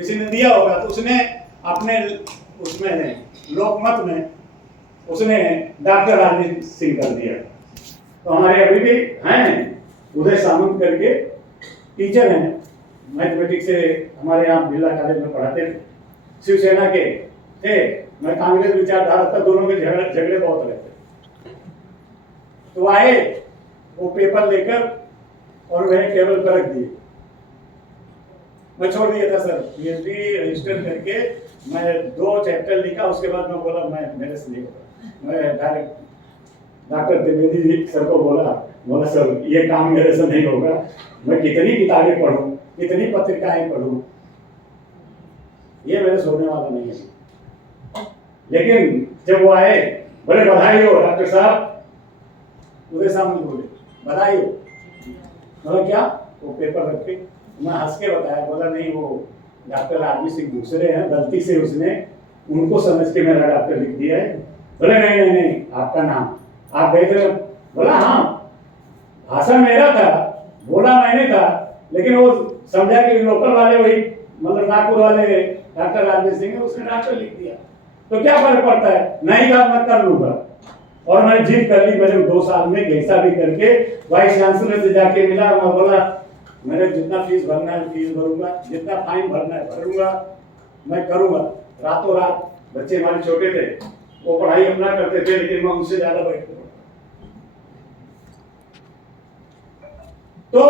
किसी ने दिया होगा तो उसने अपने उसमें लोकमत में उसने डॉक्टर राजनीत सिंह कर दिया। तो हमारे अभी भी हैं उदय सामंत करके टीचर हैं, मैथमेटिक्स से हमारे यहाँ बिरला कॉलेज में पढ़ाते थे, शिवसेना के थे। मैं कांग्रेस विचारधारा था, दोनों के झगड़े बहुत रहते। तो आए वो पेपर लेकर और मैंने टेबल पर रख दिए। मैं छोड़ दिया था सर, पीएचडी रजिस्टर करके मैं 2 चैप्टर लिखा। उसके बाद मैं बोला मैं मेरे से नहीं होगा। मैं direct doctor Dwivedi ji sir को बोला सर ये काम मेरे से नहीं होगा। मैं कितनी किताबें पढ़ूं, कितनी पत्रिकाएं पढ़ूं, ये मेरे सोने वाला नहीं है। लेकिन जब वो आए, बड़े बधाई हो डॉक्टर साहब, उदय सामने बोले बधाई हो। बोला क्या? वो पेपर रख के मैं हंस के बताया, बोला नहीं वो डॉक्टर आरबी सिंह दूसरे हैं, गलती से उसने उनको समझ के मेरा डॉक्टर लिख दिया है। बोले नहीं आपका नाम आप गए थे? बोला हाँ भाषण मेरा था, बोला मैंने था, लेकिन वो समझा कि लोकल वाले वही मतलब नागपुर वाले डॉक्टर आरबी सिंह है, उसने डॉक्टर लिख दिया। तो क्या फर्क पड़ता है, नहीं था मैं कर लूंगा। और मैंने जीत कर ली। मेरे 2 साल में कैसा भी करके वाइस चांसलर से जाके मिला। मैं बोला मैंने जितना फीस भरना है फीस भरूंगा, जितना फाइन भरना है भरूंगा, मैं करूंगा। रातों रात बच्चे हमारे छोटे थे, वो पढ़ाई अपना करते थे, लेकिन मैं उनसे ज्यादा बैठ के तो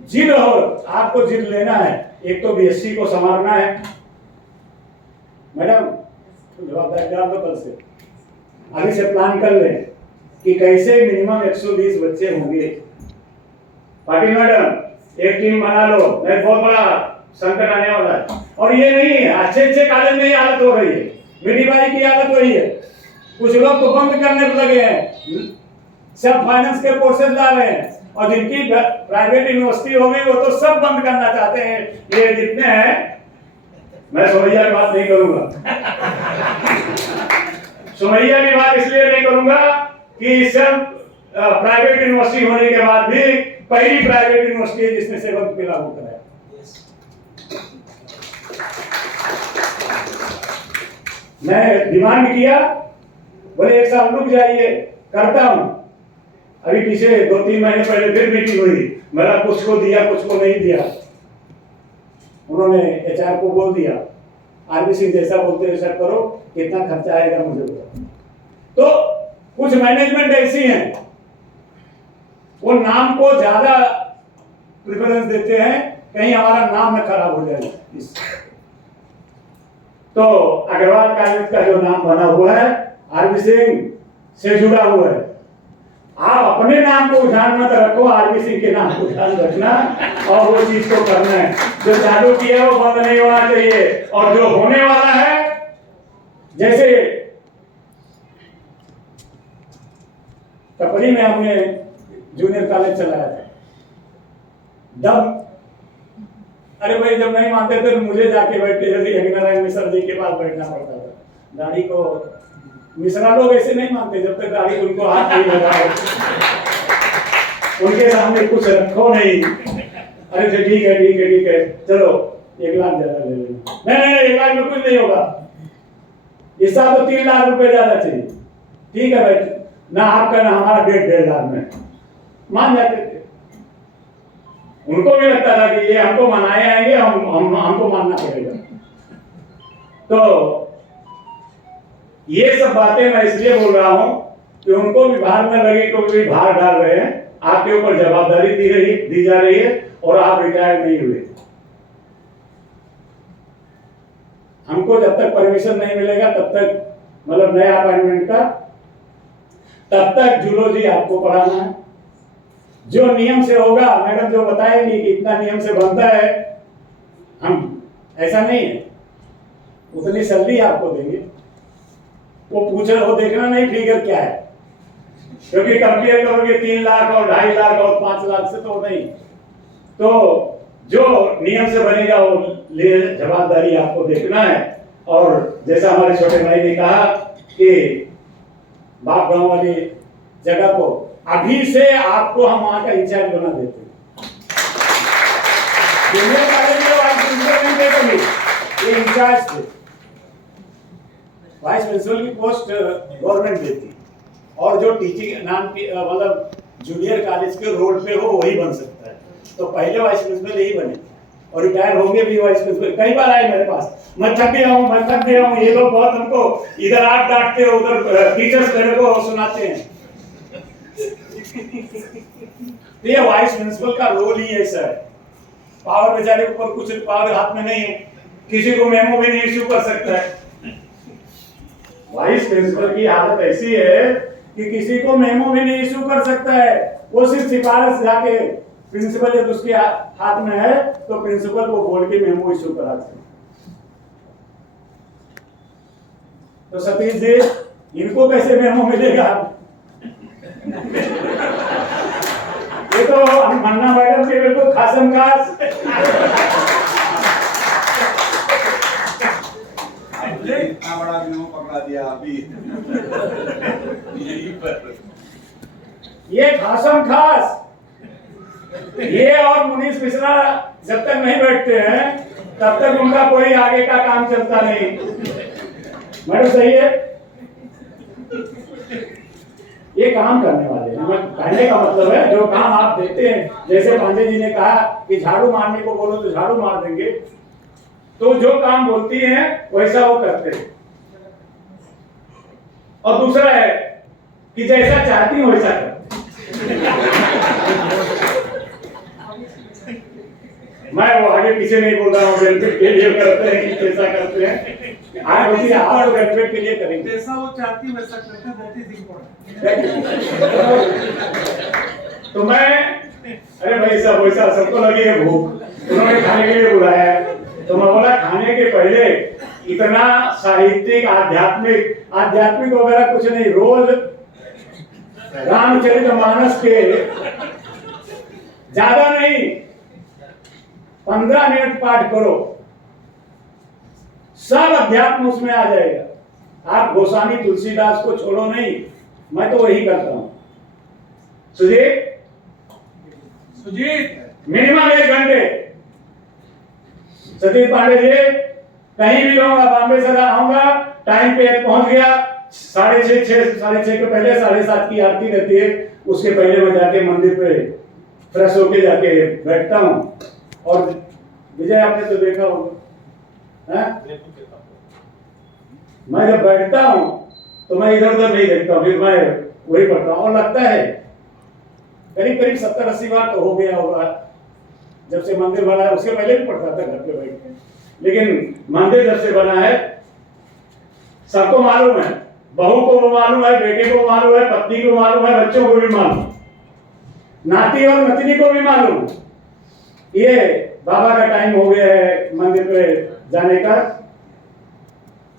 जिद हो, आपको जिद लेना है। एक तो बीएससी को संवारना है मैडम, जवाबदारी डाल दो कल से, अभी से प्लान कर लें कि कैसे मिनिमम 120 बच्चे होंगे। पाटिल मैडम एक टीम बना लो, नहीं बहुत बड़ा संकट आने वाला है। और ये नहीं है, अच्छे कॉलेज में ही हालत हो रही है, मिडीवाई की हालत हुई है। कुछ लोग तो बंद करने को लगे हैं, सब फाइनेंस के कोर्सेज ला रहे हैं, और जिनकी प्राइवेट यूनिवर्सिटी हो गई वो तो सब बंद करना चाहते हैं। ये जितने हैं, मैं सोमैया की बात नहीं करूंगा सोमैया की बात इसलिए नहीं करूंगा कि सब प्राइवेट यूनिवर्सिटी होने के बाद भी पहली प्राइवेट यूनिवर्सिटी है जिसने 7th पे लागू कराया। मैं डिमांड किया, बोले 1 साल रुक जाइए, करता हूं। अभी पीछे 2-3 महीने पहले फिर मीटिंग हुई, मेरा कुछ को दिया कुछ को नहीं दिया। उन्होंने एचआर को बोल दिया आरबी सिंह जैसा बोलते वैसा करो, कितना खर्चा आएगा मुझे बताओ। तो कुछ मैनेजमेंट ऐसी हैं, वो नाम को ज्यादा प्रेफरेंस देते हैं, कहीं हमारा नाम न खराब हो जाए। तो अग्रवाल कॉलेज का जो नाम बना हुआ है आरबी सिंह से जुड़ा हुआ है। आप अपने नाम को ध्यान मत रखो, आरबी सिंह के नाम को ध्यान रखना और वो चीज को करना है। जो चालू किया है वो बंद नहीं होना चाहिए, और जो होने वाला है, जैसे कपड़ी में हमने जूनियर कॉलेज चलाया था, जब अरे भाई जब नहीं मानते थे तो मुझे जाके बैठते, जैसे यज्ञनारायण मिश्र जी के पास बैठना पड़ता था। दाढ़ी को मिश्रा लोग ऐसे नहीं मानते, जब तक दाढ़ी उनको हाथ नहीं लगाओ, उनके सामने कुछ रखो नहीं। अरे ठीक है चलो 1 लाख ज्यादा ले लेना। नहीं 1 लाख में कुछ नहीं होगा, इस साल तो 3 लाख रुपए ज्यादा चाहिए। ठीक है भाई, ना आपका ना हमारा 1.5 लाख में मान जाते थे। उनको भी लगता था कि ये हमको मनाए आएंगे, हमको मानना पड़ेगा। तो ये सब बातें मैं इसलिए बोल रहा हूं कि उनको भी भार न लगे, क्योंकि भी भार डाल रहे हैं, आपके ऊपर जवाबदारी दी जा रही है, और आप रिटायर नहीं हुए। हमको जब तक परमिशन नहीं मिलेगा तब तक, मतलब नया अपॉइंटमेंट का, तब तक जूलॉजी आपको पढ़ाना है। जो नियम से होगा, मैडम जो बताएंगी कि इतना नियम से बनता है, हम ऐसा नहीं है उतनी सैलरी आपको देंगे। वो देखना नहीं फिगर क्या है, क्योंकि कंपेयर करोगे 3 लाख और 2.5 लाख और 5 लाख से तो नहीं। तो जो नियम से बनेगा वो जवाबदारी आपको देखना है। और जैसा हमारे छोटे भाई ने कहा कि बाप गांव वाली जगह को अभी से आपको हम वहां का इंचार्ज बना देते हैं। ये इंचार्ज थे। वाइस प्रिंसिपल की पोस्ट गवर्नमेंट देती, और जो टीचिंग नाम की मतलब जूनियर कॉलेज के रोड पे हो वही बन सकता है। तो पहले वाइस प्रिंसिपल यही बने और रिटायर होंगे भी वाइस प्रिंसिपल। कई बार आए मेरे पास, मैं थक गया हूँ, ये लोग बहुत हमको इधर आप डांटते हो, उधर टीचर्स मेरे को सुनाते हैं। तो ये वाइस प्रिंसिपल का रोल ही ऐसा है। पावर बेचारे के ऊपर कुछ पावर हाथ में नहीं है, किसी को मेमो भी नहीं इश्यू कर सकता है। वाइस प्रिंसिपल की हालत ऐसी है कि किसी को मेमो भी नहीं इश्यू कर सकता है। वो सिर्फ सिफारिश जाके प्रिंसिपल जब उसके हाथ में है तो प्रिंसिपल को बोल के मेमो इश्यू करा सकते। तो सतीश जी, इनको कैसे मेमो मिलेगा? ये तो मन्ना मैडम के बिल्कुल खासम खास। बड़ा मेमो पकड़ा दिया अभी यहीं पर। ये खासम खास, ये और मुनीश मिश्रा जब तक नहीं बैठते हैं तब तक उनका कोई आगे का काम चलता नहीं। मैडम सही है, ये काम करने वाले हैं। कहने का मतलब है जो काम आप देते हैं, जैसे पांडे जी ने कहा कि झाड़ू मारने को बोलो तो झाड़ू मार देंगे, तो जो काम बोलती हैं वैसा वो करते हैं। और दूसरा है कि जैसा चाहती हूं वैसा करते। मैं वो आगे पीछे नहीं बोल रहा हूँ, बेनिफिट के लिए करते हैं कि कैसा करते हैं। आप बेनिफिट के लिए करेंगे, जैसा वो चाहती वैसा करते हैं, दैट इज इंपॉर्टेंट। तो मैं, अरे भाई सब वैसा, सबको लगी है भूख, उन्होंने खाने के लिए बुलाया है, तो मैं बोला खाने के पहले इतना साहित्यिक आध्यात्मिक वगैरह कुछ नहीं, रोज रामचरितमानस के ज्यादा नहीं 15 मिनट पाठ करो, सब अध्यात्म उसमें आ जाएगा। आप गोस्वामी तुलसीदास को छोड़ो नहीं, मैं तो वही करता हूं। सुजीत मिनिमम 1 घंटे। सतीश पांडे जी, कहीं भी रहूंगा, बॉम्बे से आऊंगा, टाइम पे पहुंच गया, 6:30 के पहले 7:30 की आरती रहती है, उसके पहले मैं जाके मंदिर पे फ्रेश होके जाके बैठता हूँ। और विजय आपने तो देखा होगा, मैं जब बैठता हूँ तो मैं इधर उधर नहीं देखता हूँ, फिर मैं वही पढ़ता हूँ। और लगता है करीब 70-80 बार तो हो गया होगा जब से मंदिर बना है। उसके पहले भी पढ़ता था घर पे बैठ के, लेकिन मंदिर जब से बना है सबको मालूम है, बहू को मालूम है, बेटे को मालूम है, पत्नी को मालूम है, बच्चों को भी मालूम, नाती और नतनी को भी मालूम। ये बाबा का टाइम हो गया है मंदिर पे जाने का।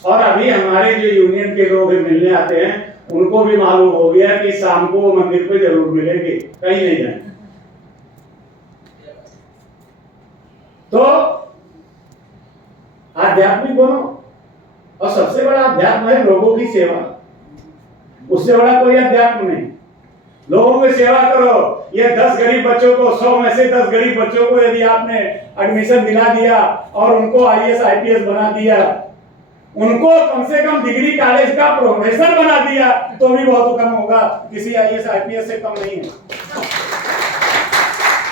और अभी हमारे जो यूनियन के लोग मिलने आते हैं उनको भी मालूम हो गया कि शाम को वो मंदिर पे जरूर मिलेंगे, कहीं नहीं जाए। तो आध्यात्मिक बनो, और सबसे बड़ा अध्यात्म है लोगों की सेवा। उससे बड़ा कोई अध्यात्म नहीं। लोगों की सेवा करो। ये 10 गरीब बच्चों को, 100 में से 10 गरीब बच्चों को यदि आपने एडमिशन दिला दिया और उनको IAS IPS बना दिया, उनको कम से कम डिग्री कॉलेज का प्रोफेसर बना दिया, तो भी बहुत कम होगा, किसी IAS IPS से कम नहीं है।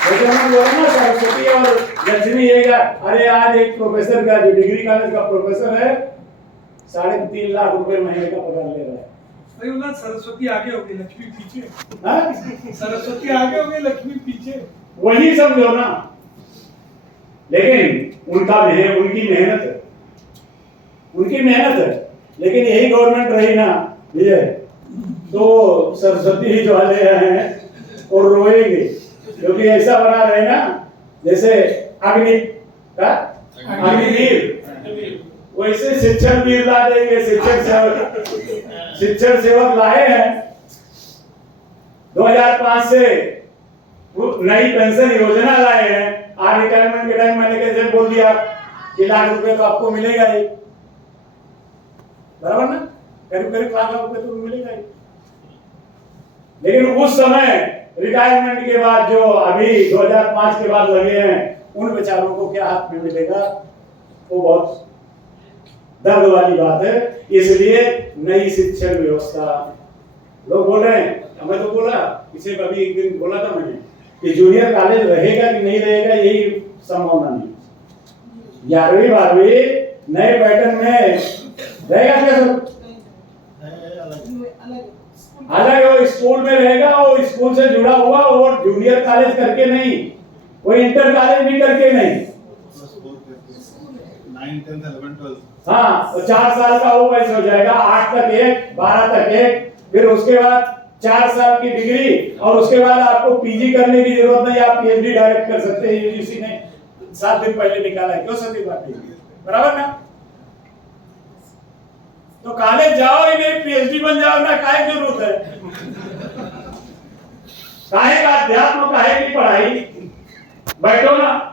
सरस्वती और लक्ष्मी अरे आज एक प्रोफेसर का, जो डिग्री कॉलेज का प्रोफेसर है, 3.5 लाख रुपए महीने का पगार ले रहा है। सरस्वती आगे होगी, लक्ष्मी पीछे। सरस्वती आगे होगी, लक्ष्मी पीछे, वही समझो ना। लेकिन उनकी मेहनत है, लेकिन यही गवर्नमेंट रही ना विजय, तो सरस्वती ही जो ले रहे हैं और रोएंगे, क्योंकि ऐसा बना रहे ना जैसे अग्निवीर, वैसे शिक्षक वीर ला देंगे। शिक्षक सेवक लाए हैं 2005 से, नई पेंशन योजना लाए हैं। आज रिटायरमेंट के टाइम मैंने कैसे बोल दिया कि 1 लाख रुपए तो आपको मिलेगा ही, बराबर ना, करीब 1 लाख रुपए तो मिलेगा ही। लेकिन उस समय रिटायरमेंट के बाद जो अभी 2005 के बाद लगे हैं, उन बेचारों को क्या हाथ में मिलेगा, वो बहुत दर्द वाली बात है। इसलिए नई शिक्षण व्यवस्था, लोग बोल रहे हैं, मैं तो बोला इसे कभी एक दिन बोला था मैंने कि जूनियर कॉलेज रहेगा कि नहीं रहेगा यही संभावना नहीं। 11वीं 12वीं नए पैटर्न में रहेगा क्या सब? अलग वो स्कूल में रहेगा, वो स्कूल से जुड़ा हुआ, और जूनियर कॉलेज करके नहीं, वो इंटर कॉलेज भी करके नहीं। 9, 10, 11, 12 हाँ, तो 4 साल का वो वैसे हो जाएगा, 8 तक एक, 12 तक एक, फिर उसके बाद 4 साल की डिग्री, और उसके बाद आपको पीजी करने की जरूरत नहीं, आप पीएचडी डायरेक्ट कर सकते हैं। यूजीसी ने 7 दिन पहले निकाला है, क्यों सती बात नहीं, बराबर ना? तो कॉलेज जाओ ही नहीं, पीएचडी बन जाओ ना, काहे की जरूरत है? काहे का अध्यात्म, काहे की पढ़ाई, बैठो ना।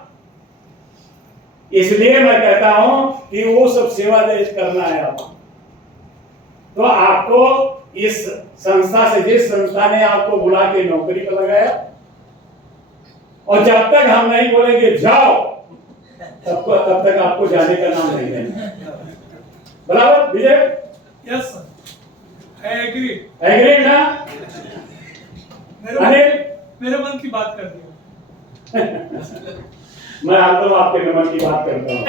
इसलिए मैं कहता हूं कि वो सब सेवा देश करना है आपको, तो आपको इस संस्था से, जिस संस्था ने आपको बुला के नौकरी पर लगाया, और जब तक हम नहीं बोलेंगे जाओ, तब तक आपको जाने का नाम नहीं लेना। बराबर Vijay? Yes sir, I agree. Agree ना? मेरे मन की बात कर दिया। मैं हरदम आपके मन की बात करता हूं।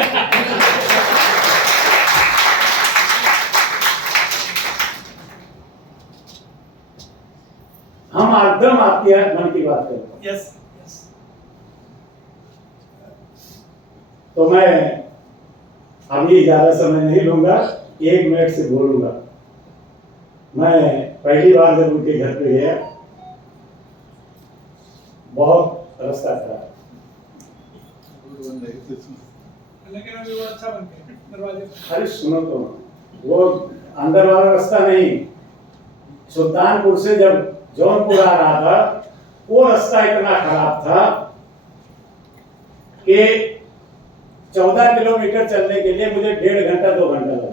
हम हरदम आपके मन की बात करते हैं। Yes yes. तो मैं अभी ज्यादा समय नहीं लूंगा, 1 मिनट से बोलूंगा। मैं पहली बार जब उनके घर पे गया, बहुत रास्ता खराब, लेकिन अभी वो अच्छा बन गया दरवाजे। अरे सुनो तो, वो अंदर वाला रास्ता नहीं, सुल्तानपुर से जब जौनपुर आ रहा था, वो रास्ता इतना खराब था कि 14 किलोमीटर चलने के लिए मुझे 1.5 घंटा 2 घंटा लगा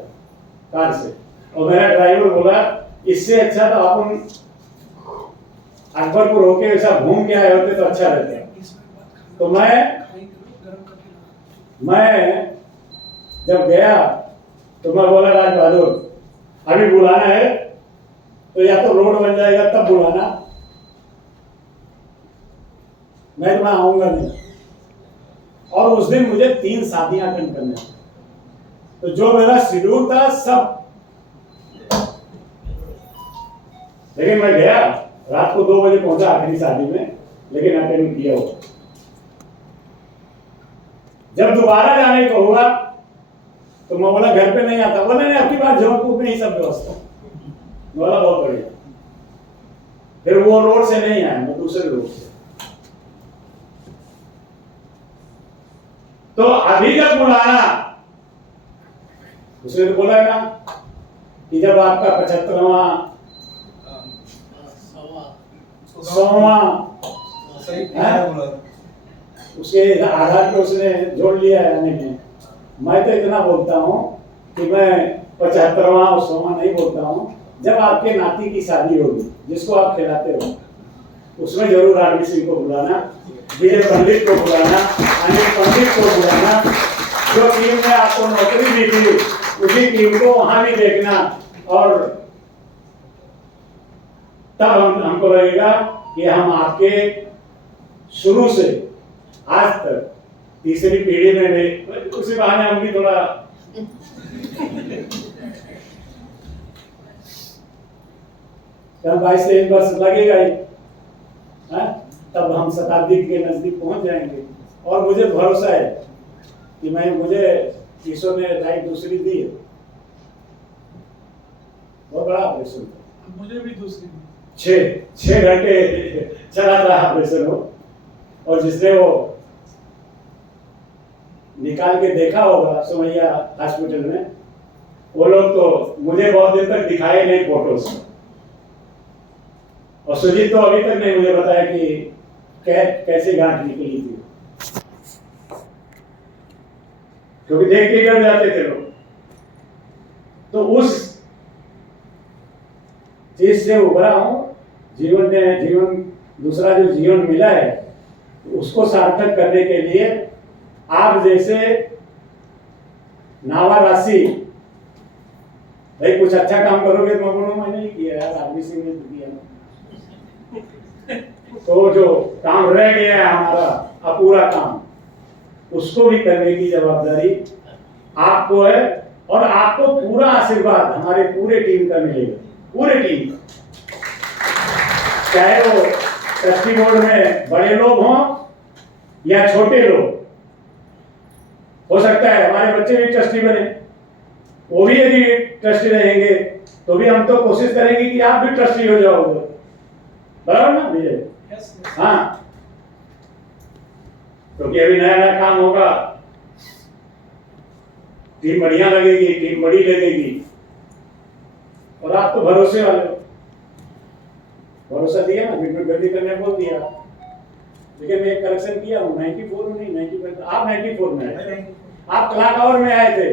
कार से। और मेरा ड्राइवर बोला इससे अच्छा तो अपन अकबरपुर होके ऐसा घूम के आए होते तो अच्छा रहता। तो मैं जब गया तो मैं बोला राज बहादुर अभी बुलाना है तो या तो रोड बन जाएगा तब बुलाना, नहीं तो मैं आऊंगा नहीं। और उस दिन मुझे 3 शादियां अटेंड करने, तो जो मेरा शेड्यूल था सब, लेकिन मैं गया, रात को 2 बजे पहुंचा आखिरी शादी में, लेकिन अटेंड किया हो। जब दोबारा जाने को हुआ तो मैं बोला घर पे नहीं आता, बोला नहीं आपकी बात जौनपुर में ही सब व्यवस्था, बोला बहुत बढ़िया। फिर वो रोड से नहीं आया, मैं दूसरे रोड से। तो अभी जब बुलाना, उसने तो बोला है ना कि जब आपका 75वां 100वां उसके आधार पे उसने जोड़ लिया है आने में। मैं तो इतना बोलता हूँ कि मैं 75वां और 100वां नहीं बोलता हूँ। जब आपके नाती की शादी होगी, जिसको आप खिलाते हो, उसमें जरूर आरबी सिंह को बुलाना, विजय पंडित को बुलाना, अनिल पंडित को बुलाना। जो टीम ने आपको नौकरी दी थी उसी टीम को वहां भी देखना, और तब हमको लगेगा कि हम आपके शुरू से आज तक तीसरी पीढ़ी में भी, उसी बहाने हम भी थोड़ा कम 22-23 वर्ष लगेगा ही, तब हम शताब्दी के नजदीक पहुंच जाएंगे। और मुझे भरोसा है कि मुझे ईश्वर ने लाइफ दूसरी दी है, बहुत बड़ा ऑपरेशन था। मुझे भी दूसरी 6 घंटे चला था ऑपरेशन हो, और जिसने वो निकाल के देखा होगा सोमैया हॉस्पिटल में, वो लोग तो मुझे बहुत दिन तक दिखाए नहीं फोटोज, और सुजीत तो अभी तक नहीं मुझे बताया कि कैसे गांठ निकली थी, क्योंकि देख के डर जाते थे लोग। तो उस चीज से उभरा हूं, जीवन दूसरा जो जीवन मिला है उसको सार्थक करने के लिए आप जैसे नावा राशि भाई कुछ अच्छा काम करोगे तो मैं बोलूँगा मैंने नहीं किया यार, आदमी से नहीं किया। तो जो काम रह गया है हमारा अपूरा काम, उसको भी करने की जवाबदारी आपको है, और आपको पूरा आशीर्वाद हमारे पूरे टीम का मिलेगा, पूरे टीम का। चाहे वो ट्रस्टी बोर्ड में बड़े लोग हों या छोटे लोग, हो सकता है हमारे बच्चे भी ट्रस्टी बने, वो भी यदि ट्रस्टी रहेंगे तो भी हम तो कोशिश करेंगे कि आप भी ट्रस्टी हो जाओगे, बराबर ना विजय? हाँ, क्योंकि अभी नया नया काम होगा, टीम बढ़िया लगेगी, टीम बड़ी लगेगी, और आप तो भरोसे वाले हो, भरोसा दिया ना, बिल्कुल गलती करने बोल दिया, लेकिन मैं एक करेक्शन किया हूँ, 94 में नहीं 95, आप 94 में आए, आप क्लॉक आवर में आए थे,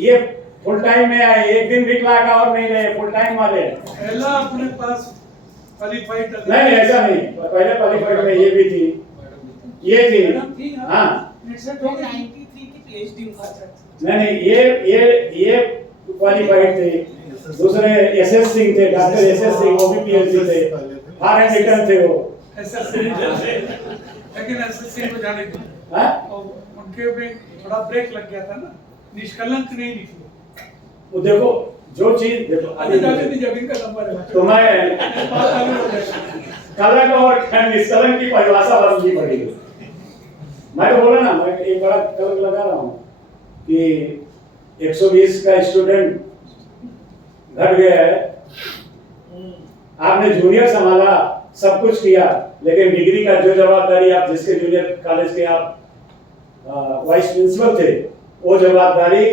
ये फुल टाइम में आए, एक दिन भी क्लॉक आवर नहीं रहे, फुल टाइम वाले। पहला अपने पास क्वालिफाइड नहीं ऐसा नहीं, पहले क्वालिफाइड में ये भी थी, ये थी, हाँ नहीं ये क्वालिफाइड थे, दूसरे एसएस सिंह थे, डॉक्टर एसएस सिंह, वो भी पीएचडी थे, फॉरेन रिटर्न थे वो, लेकिन एसएससी को जाने दो, उनके पे थोड़ा ब्रेक लग गया था ना, निष्कलंक नहीं निकले। वो देखो जो चीज देखो, अभी जाने दीजिए, अभी इनका नंबर है तो मैं कलंक और निष्कलंक की परिभाषा बदलनी पड़ेगी। मैं तो बोला ना, मैं एक बड़ा कलंक लगा रहा हूँ कि 120 का स्टूडेंट घट गया है, आपने जूनियर संभाला, सब कुछ किया, लेकिन डिग्री का जो जवाबदारी आप जिसके जूनियर कॉलेज के आप वाइस प्रिंसिपल थे, वो जवाबदारी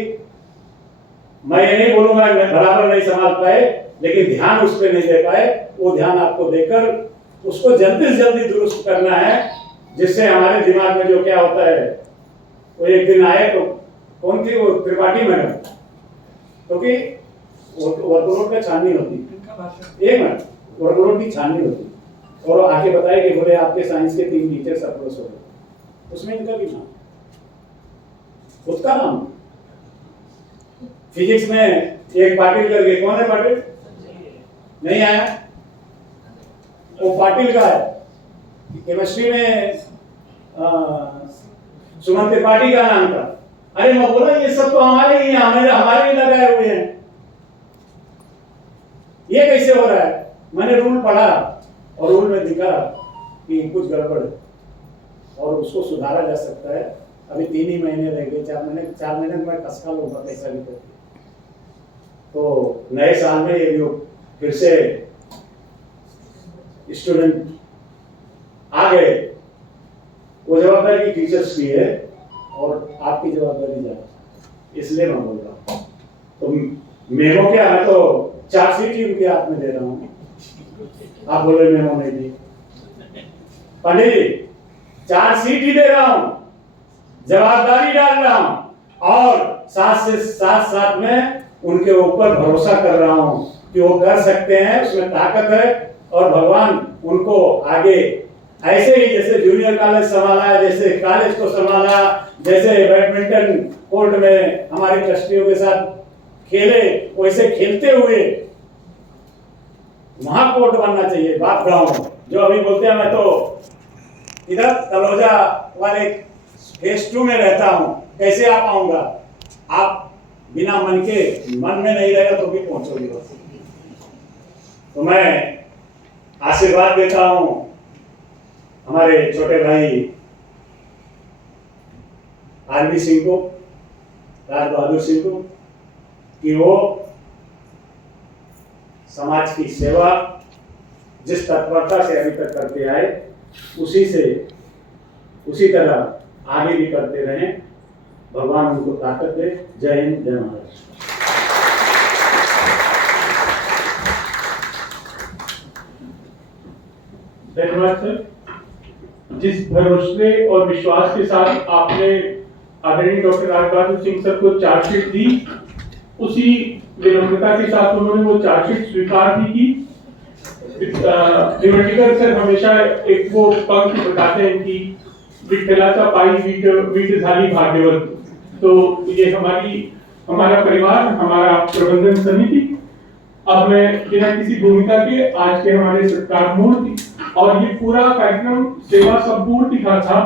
मैं ये नहीं बोलूंगा बराबर नहीं संभाल पाए, लेकिन ध्यान उस पर नहीं दे पाए, वो ध्यान आपको देकर उसको जल्दी से जल्दी दुरुस्त करना है, जिससे हमारे दिमाग में जो क्या होता है, वो एक दिन आए तो कौन थी वो त्रिपाठी मैडम, क्योंकि वर्कलोड का छाननी होती, एक मिनट वर्कलोड की छाननी होती, और आके बताए कि बोले आपके साइंस के 3 टीचर्स अप्रोच हो गए, उसमें इनका भी नाम, उसका नाम। फिजिक्स में एक पाटिल करके, कौन है पाटिल? नहीं आया, वो पाटिल का है। केमिस्ट्री में सुमन त्रिपाठी का नाम था। अरे मैं बोला ये सब तो हमारे ही हैं, हमारे ही लगाए हुए हैं, ये कैसे हो रहा है? मैंने रूल पढ़ा और रूल में दिखा कि कुछ गड़बड़ है और उसको सुधारा जा सकता है। अभी 3 ही महीने रह गए, 4 महीने में टस्का लूंगा कैसा भी करके। तो नए साल में ये जो फिर से स्टूडेंट आ गए, वो जवाबदारी टीचर्स की है और आपकी जवाबदारी ज्यादा, इसलिए मैं बोल रहा हूँ। तो मेमो क्या, मैं तो चार्जशीट ही उनके हाथ में दे रहा हूँ, आप बोले मेमो नहीं दी। पंडित जी चार्जशीट ही दे रहा हूँ, जवाबदारी डाल रहा हूँ और साथ में उनके ऊपर भरोसा कर रहा हूँ कि वो कर सकते हैं, उसमें ताकत है और भगवान उनको आगे ऐसे ही जैसे जूनियर कॉलेज संभाला, जैसे कॉलेज को संभाला, जैसे बैडमिंटन कोर्ट में हमारे ट्रस्टियों के साथ खेले, वैसे खेलते हुए वहां कोर्ट बनना चाहिए बाप गांव। जो अभी बोलते हैं मैं तो इधर तलोजा वाले फेज 2 में रहता हूं, कैसे आ पाऊंगा? आप बिना मन में नहीं रहेगा तो भी पहुंचोगे। तो मैं आशीर्वाद देता हूं हमारे छोटे भाई आरबी सिंह को, राज बहादुर सिंह को, कि वो समाज की सेवा जिस तत्परता से अभी तक करते आए, उसी तरह आगे भी करते रहें। भगवान उनको ताकत दे। जय हिंद, जय महाराष्ट्र। धन्यवाद सर। जिस भरोसे और विश्वास के साथ आपने आदरणीय डॉक्टर राज बहादुर सिंह सर को चार्जशीट दी, उसी विनम्रता के साथ उन्होंने वो चार्जशीट स्वीकार भी की। निवडणकर सर हमेशा एक वो पंक्ति बताते हैं कि विठ्ठलाचा पायी वीट झाली भाग्यवत। तो ये हमारा परिवार, हमारा प्रबंधन समिति अब मैं बिना किसी भूमिका के आज के हमारे सत्कार मूर्ति और ये पूरा कार्यक्रम सेवा संपूर्ण लिखा था,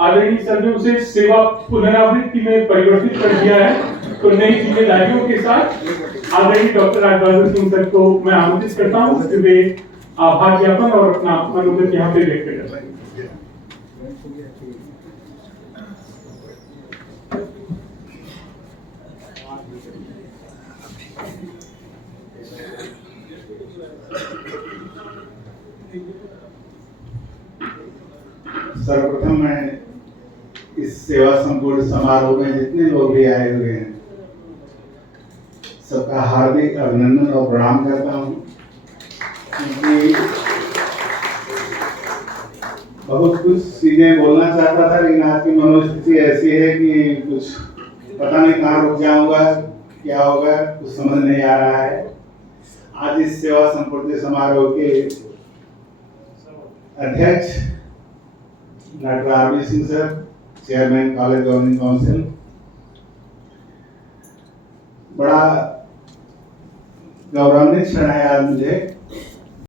आदरणीय सर ने उसे सेवा पुनरावृत्ति में परिवर्तित कर दिया है। तो नई जिम्मेदारियों के साथ आदरणीय डॉक्टर राज बहादुर सिंह सर को मैं आमंत्रित करता हूँ कि वे आभार ज्ञापन और अपना मनोगत यहाँ पे व्यक्त करें। सर्वप्रथम मैं इस सेवा संपूर्ण समारोह में जितने लोग भी आए हुए हैं सबका हार्दिक अभिनंदन और प्रणाम करता हूं, क्योंकि बहुत कुछ चीजें बोलना चाहता था लेकिन आज की मनोस्थिति ऐसी है कि कुछ पता नहीं कहाँ रुक जाऊंगा, क्या होगा कुछ समझ नहीं आ रहा है। आज इस सेवा संपूर्ण समारोह के अध्यक्ष doctor R B Singh sir, chairman college governing council, बड़ा गौरवान्वित क्षण है आज मुझे